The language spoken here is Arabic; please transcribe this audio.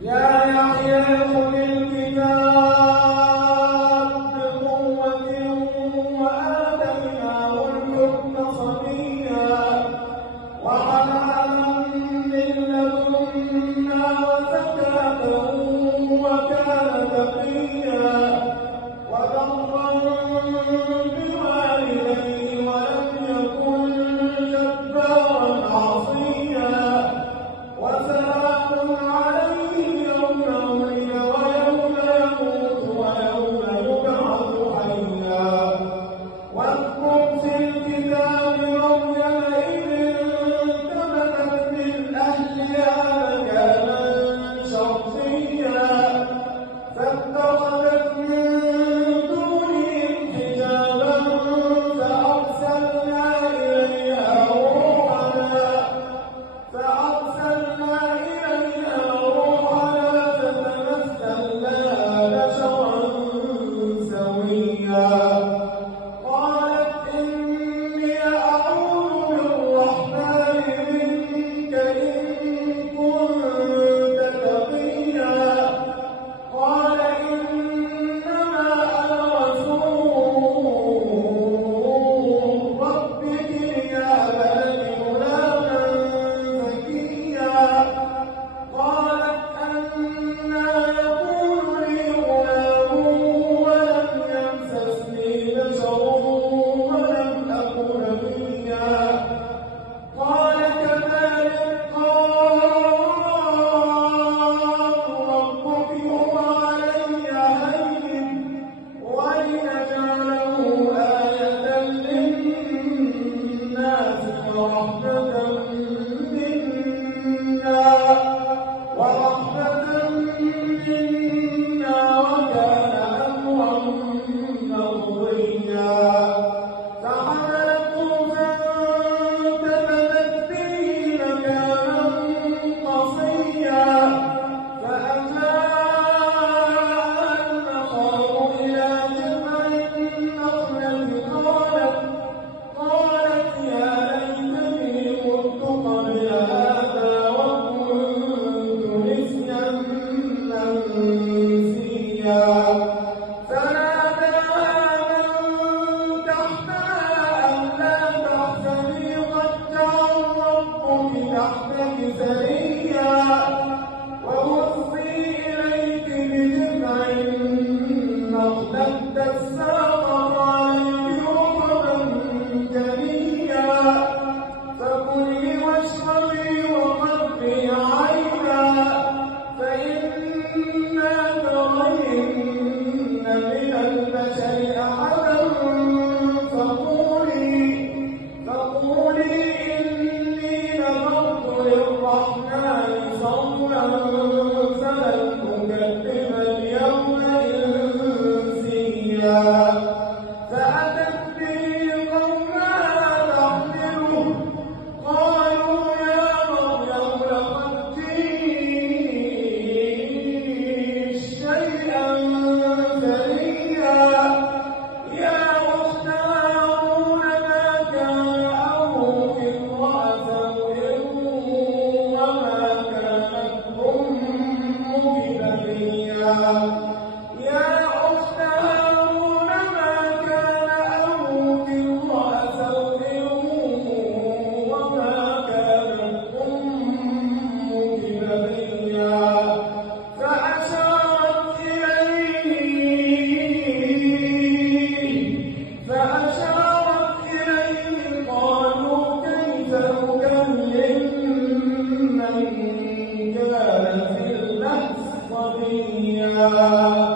يا يحيى خذ الكتاب بقوة وآتيناه الحكم صبيا وحنانا من لدنا وزكاة وكان تقيا وبرا بوالديه ولم يكن جبارا عصيا وسلام عليه يوم ولد ويوم يموت ويوم يبعث حيا واذكر في الكتاب مريم إذ انتبذت من أهلها مكانا شرقيا فاتخذت من دونهم حجابا فأرسلنا إليها روحنا فتمثل لها بشرا سويا قالت إني أعوذ بالرحمن منك إن كنت تقيا قال إنما أنا رسول ربك ليهب لك غلاما زكيا قالت أنى يكون لي غلام ولم يمسسني بشر ولم أك بغيا قال كذلك قال ربك هو علي هين ولنجعله آية للناس ورحمة منا وكان أمرا مقضيا فحملته فانتبذت به مكانا قصيا فأجاءها المخاض إلى جذع النخلة قالت يا ليتني مت قبل هذا وكنت نسيا منسيا فناداها من تحتها ألا تحزني قد جعل ربك تحتك سريا وهزي إليك بجذع النخلة تساقط عليك رطبا جنيا فكلي واشربي وقري عينا فإما ترين من البشر أحدا فقولي إني نذرت للرحمن صوما فلن أكلم اليوم إنسيا فأتت به قومها تحمله قالوا يا مريم لقد جئت شيئا فريا يا أخت هارون ما كان أبوك امرأ سوء وما كانت أمك بغيا يا أخت هارون ما كان أبوك امرأ سوء وما كانت أمك بغيا فأشارت إليه قالوا كيف نكلم من كان في المهد صبيا